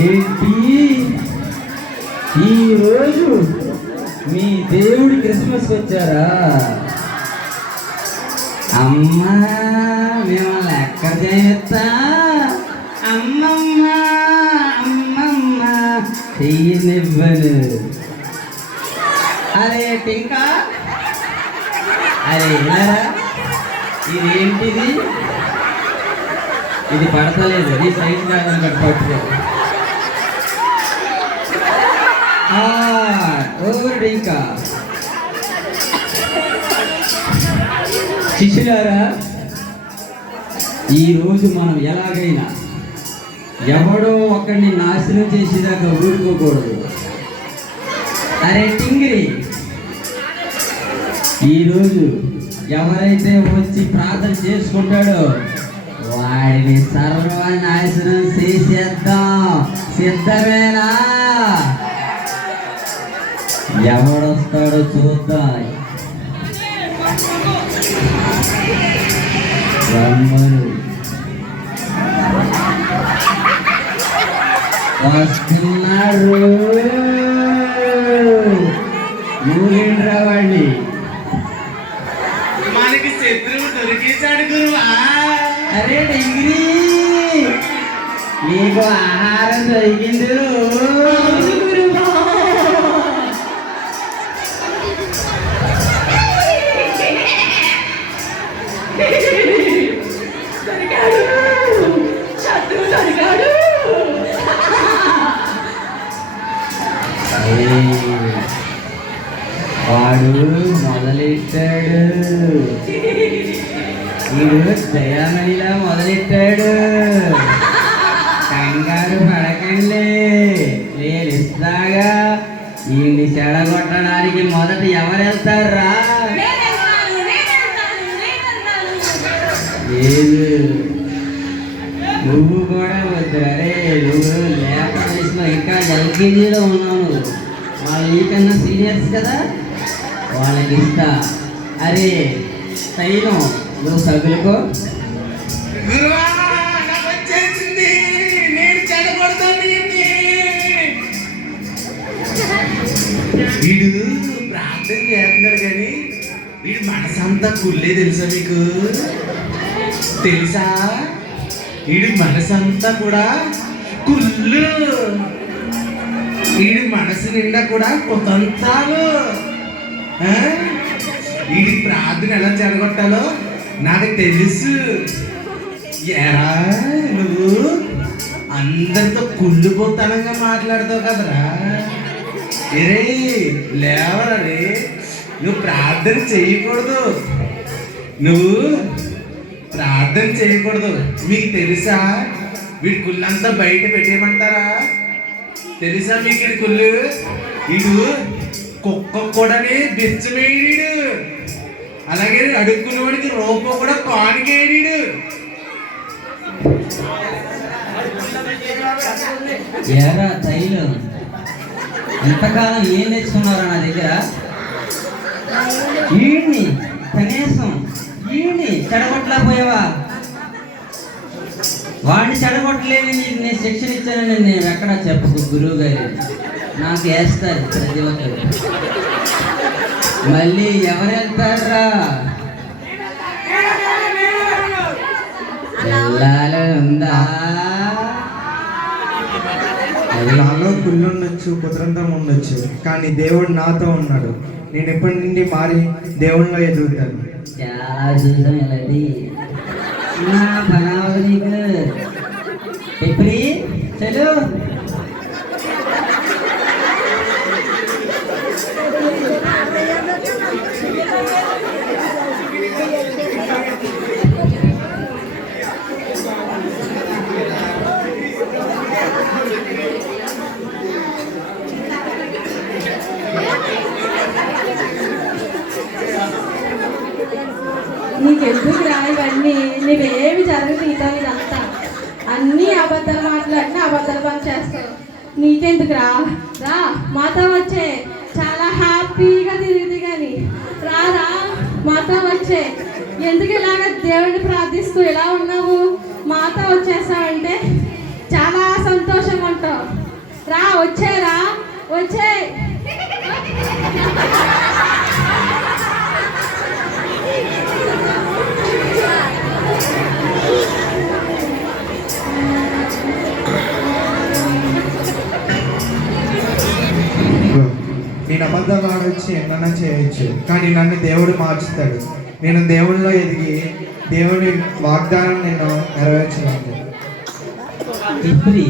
ఏంటి ఈరోజు మీ దేవుడి క్రిస్మస్ వచ్చారా? అమ్మా మిమ్మల్ని ఎక్కడ చేస్తా? అమ్మమ్మ అమ్మమ్మ చెయ్యనివ్వను. అరే టింకా, అరే ఇలా ఇదేంటిది? ఇది పడతలేదు, ఈ సైజ్ కాదని పట్టుకో. ఇంకా శిష్యులారా, ఈరోజు మనం ఎలాగైనా ఎవడో ఒకడిని నాశనం చేసేదాకా ఊరుకోకూడదు. అరే టింగిరి, ఈరోజు ఎవరైతే వచ్చి ప్రార్థన చేసుకుంటాడో వాడిని సర్వనాశనం చేసేద్దాం. సిద్ధమేనా? ఎవడొస్తాడో చూద్దాం. రమ్మను. వస్తున్నాడు. ఊరిండ్రా వాడిని. మనకి శత్రువు దొరికేశాడు గురువా. అరే డిగ్రీ, నీకు ఆహారం దొరికింది. వాడు మొదలెట్టాడు. వీడు దయామణిలా మొదలెట్టాడు. కంగారు పడకండి, నేను ఇస్తాగా. వీడిని చెడగొట్టడానికి మొదట ఎవరు వెళ్తారా? లేదు, నువ్వు కూడా వద్దు. అరే నువ్వు లేక వయసులో ఇంకా ఎల్కేజీలో ఉన్నావు. వాళ్ళు నీకన్నా సీనియర్స్ కదా, వాళ్ళకి ఇస్తా. అరే తైలం నువ్వు సగులుకో. గురువా నాకు వచ్చేసింది, నేను చెడగొడతాను. వీడు ప్రార్థన చేస్తున్నాడు కానీ వీడు మనసంతా కుళ్ళే. తెలుసా మీకు? తెలుసా? వీడి మనసంతా కూడా కుళ్ళు. వీడి మనసు నిండా కూడా కుతంత్రాలు. వీడి ప్రార్థన ఎలా చెడగొట్టాలో నాకు తెలుసు. ఎరా నువ్వు అందరితో కుళ్ళిపోతానంగా మాట్లాడతావు కదరా. ఏరే లేవరే, నువ్వు ప్రార్థన చేయకూడదు. నువ్వు ప్రార్థన చేయకూడదు. మీకు తెలుసా వీడి కుళ్ళంతా బయట పెట్టేయమంటారా? తెలుసా మీకు వీడి కుళ్ళు? వీడు కుక్క కూడా బెచ్చమేయడు. అలాగే అడుక్కున్న వాడికి రూపం కూడా కానికేయడు. ఏరా తైలం, ఎంతకాలం ఏం నేర్చుకున్నారా నా దగ్గర? వీడిని కనీసం వీడిని చెడగొట్టలేకపోయావా? వాడిని చెడగొట్టలేని నీకు నేను శిక్షణ ఇచ్చానని నేను ఎక్కడా చెప్పకు. గురువు గారు నాకు వేస్తారు ప్రతి ఒక్కరు. మళ్ళీ ఎవరు వెళ్తారా? వెళ్ళాలి ఉందా? నాలో కుళ్ళు ఉండొచ్చు, కుదరంతం ఉండొచ్చు, కానీ దేవుడు నాతో ఉన్నాడు. నేను ఎప్పటి నుండి మారి దేవుళ్ళలో ఎదుగుతాను. చాలా చూసాం ఇలాంటి పనావు నీకు. ఎప్పుడు చలో నీకెందుకు రా ఇవన్నీ? నీవేమి జరగదు నీతో. ఇదంతా అన్నీ అబద్ధాలు మాట్లాడినా అబద్ధాలు పని చేస్తావు. నీకెందుకు రా? రా మాతో వచ్చే, చాలా హ్యాపీగా తిరిగింది. కానీ రా మాతో వచ్చే. ఎందుకు ఇలాగ దేవుడిని ప్రార్థిస్తూ ఇలా ఉన్నావు? మాతో వచ్చేసావంటే చాలా సంతోషం అంటావు. వచ్చారా వచ్చే నేను అబద్ధాలు ఆడొచ్చి ఏమన్నా చేయొచ్చు, కానీ నన్ను దేవుడు మార్చుతాడు. నేను దేవుళ్ళలో ఎదిగి దేవుని వాగ్దానం నేను నెరవేర్చగలను. ఇప్పుడు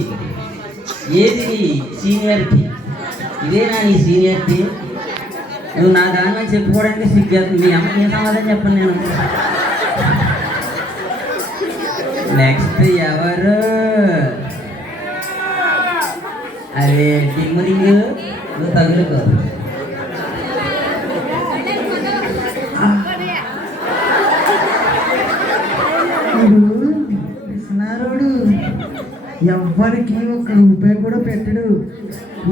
ఏది నీ సీనియారిటీ? ఇదేనా నీ సీనియారిటీ? నువ్వు నా దాన్ని చెప్పుకోవడానికి సిగ్గేస్తుంది. మీ అమ్మకి ఏం సమాధానం చెప్పను నేను. నెక్స్ట్ ఎవరు? అరే టిమ్మరింగ్ నువ్వు తగులుకో. పిసినారోడు ఎవ్వరికి ఒక్క రూపాయి కూడా పెట్టడు.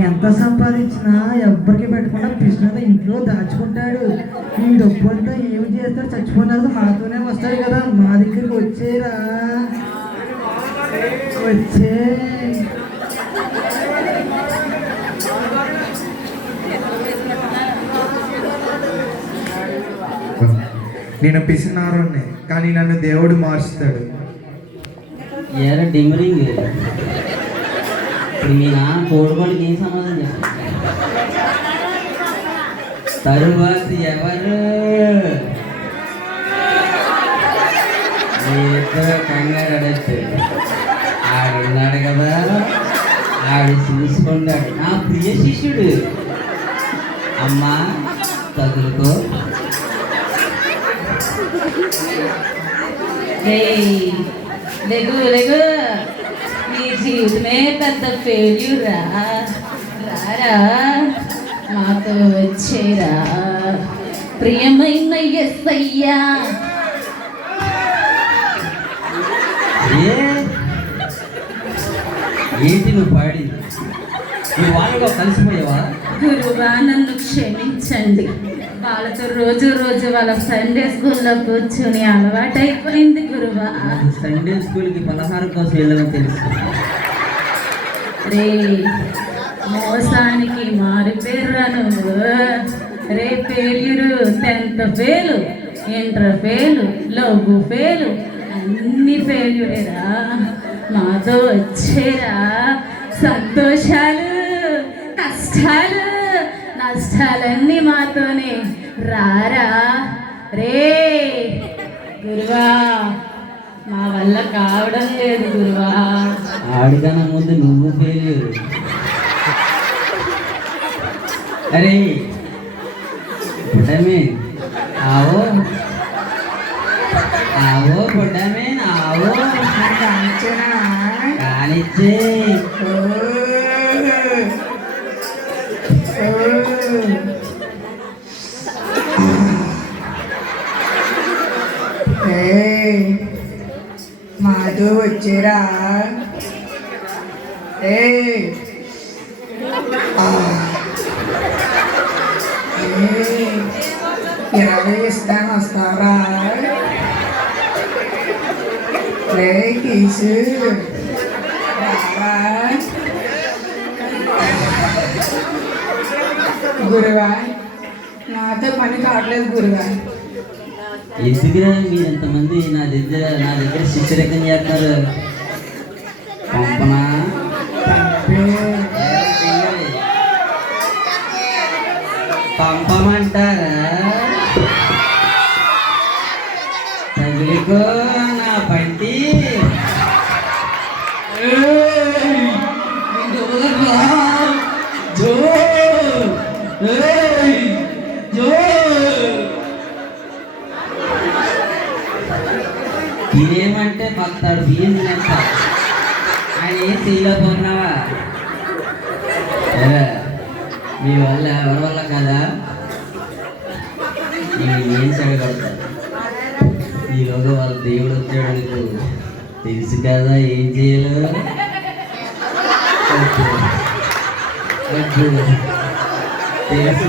ఎంత సంపాదించినా ఎవ్వరికి పెట్టకుండా పిసినాద ఇంట్లో దాచుకుంటాడు. ఈ డబ్బులతో ఏమి చేస్తాడు? చచ్చిపోయినాక మాతోనే వస్తాడు కదా. మా దగ్గరికి వచ్చేరా, వచ్చే. నేను పిసినారోనే, కానీ నన్ను దేవుడు మార్చుతాడు. ఏరా డిమ్మరింగ్, ఇప్పుడు మీ నాన్న కోడుకోడికి ఏం సమాధానం చెప్తాడు? తరువాత ఎవరు? ఇద్దరు కంగారు అడగచ్చు. ఆడున్నాడు కదా, ఆడు చూసుకుంటాడు. నా ప్రియ శిష్యుడు. అమ్మా తగులుకో. లెగు లెగు, నీ జీవితమే పెద్ద ఫెయిల్యూర్ రా. రారా మాతో వచ్చేరా ప్రియమైన యేసయ్యా. ఏంటి నువ్వు పాడింది? నువ్వు వాళ్ళలో కలిసిపోయావా? గురువా నన్ను క్షమించండి. వాళ్ళతో రోజు రోజు వాళ్ళ సండే స్కూల్లో కూర్చుని అలవాటైపోయింది గురువా. సండే స్కూల్కి పలహారం కోసం వెళ్ళమని తెలుసు. రే మోసానికి మారిపోయారా నువ్వు. రే failure, 10th fail, inter fail, love fail, అన్ని ఫెయిల్యూరేరా. మాతో వచ్చేరా. సంతోషాలు కష్టాలు నష్టాలన్నీ మాతోనే. రారా రే గురువా, మా వల్ల కావడం లేదు గురువా. ఆడికన్నా ముందు నువ్వు ఫెయిల్యూర్. అరే బుడ్డమే ఆవో, ఆవో బుడ్డమే ఆవో, కానిచ్చే. మాతో వచ్చేరా. ఇరవై ఇస్తాను, వస్తారా? రే కీసు గురువా, నాతో పని కావట్లేదు గురువా. ఎందుకురా మీరు ఎంతమంది నా దగ్గర శిష్యరకం చేస్తారు? పంపనా? పంపమంటారా? తగులుకో నా పంటి. తినేమంటే పక్తాడు బియ్యం తినేస్తా. ఆయన ఏం చేయలేకపోతున్నావా? మీ వల్ల ఎవరి వల్ల కదా నేను ఏం చెడగలుగుతాను. ఈరోజు వాళ్ళ దేవుడు వచ్చాడు నీకు తెలుసు కదా ఏం చేయాలో. తెలుసు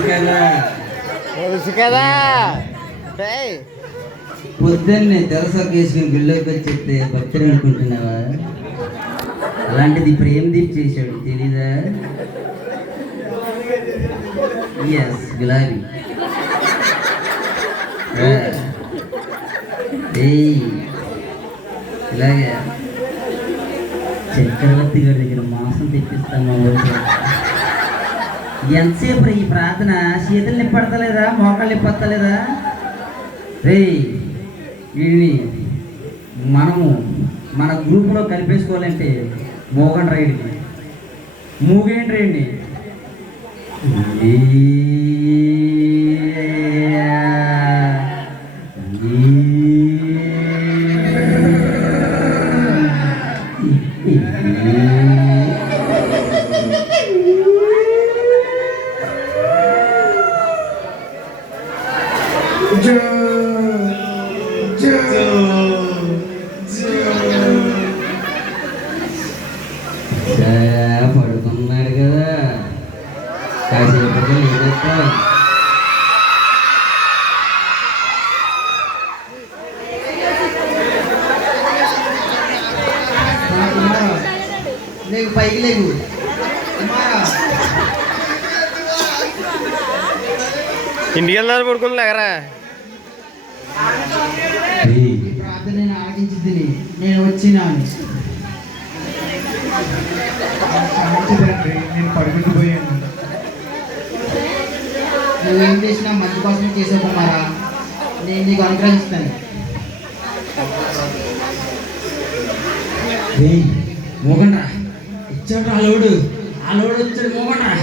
కదా పొద్దున్నే తెరసొక్క వేసుకుని గుళ్ళోకి వచ్చి చెప్తే భక్తులు అనుకుంటున్నావా? అలాంటిది ప్రేమదీప్ చేశాడు తెలీదా? ఎస్ గులాబీ. ఇలాగే చక్రవర్తి గారి దగ్గర మాంసం తెప్పిస్తాను. ఎంతసేపు ఈ ప్రార్థన? చేతులు నిప్పడతలేదా? మోకాళ్ళు నిప్పడతలేదా? రే వీడిని మనము మన గ్రూపులో కలిపేసుకోవాలంటే మోగన్ రైడ్కి మూగేంటి రండి. పడుకున్నాడు కదా, కాసేపటికి లేదట్టా. లేకు, పైకి లేకు. ఇంటికి వెళ్దాం పడుకుని లేకరా. ప్రార్థన నేను ఆలకించింది, నేను వచ్చినాను. నేను పడుకుండిపోయాను. నువ్వేం చేసినా మంచి కోసమే చేసావు కుమారా, నేను నీకు అనుగ్రహిస్తాను. మోగండ్రా ఇచ్చాడు ఆ లోడు వచ్చాడు. మోగండ్రా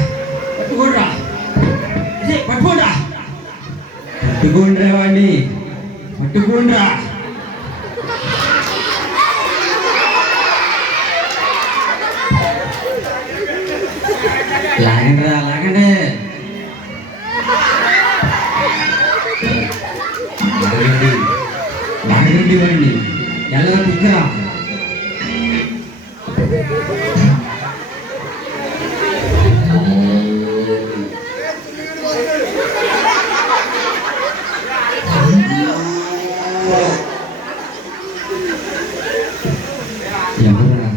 పట్టుకోండ్రా, పట్టుకోండ్రా, పట్టుకోండ్రా వాడిని, పట్టుకోండ్రా. లాగండిరా, లాగండి. లాగండి వాడిని, ఎలా కుక్కరా. ఎవరా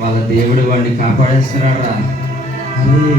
వాళ్ళ దేవుడు వాడిని కాపాడేస్తున్నాడు రా. అరే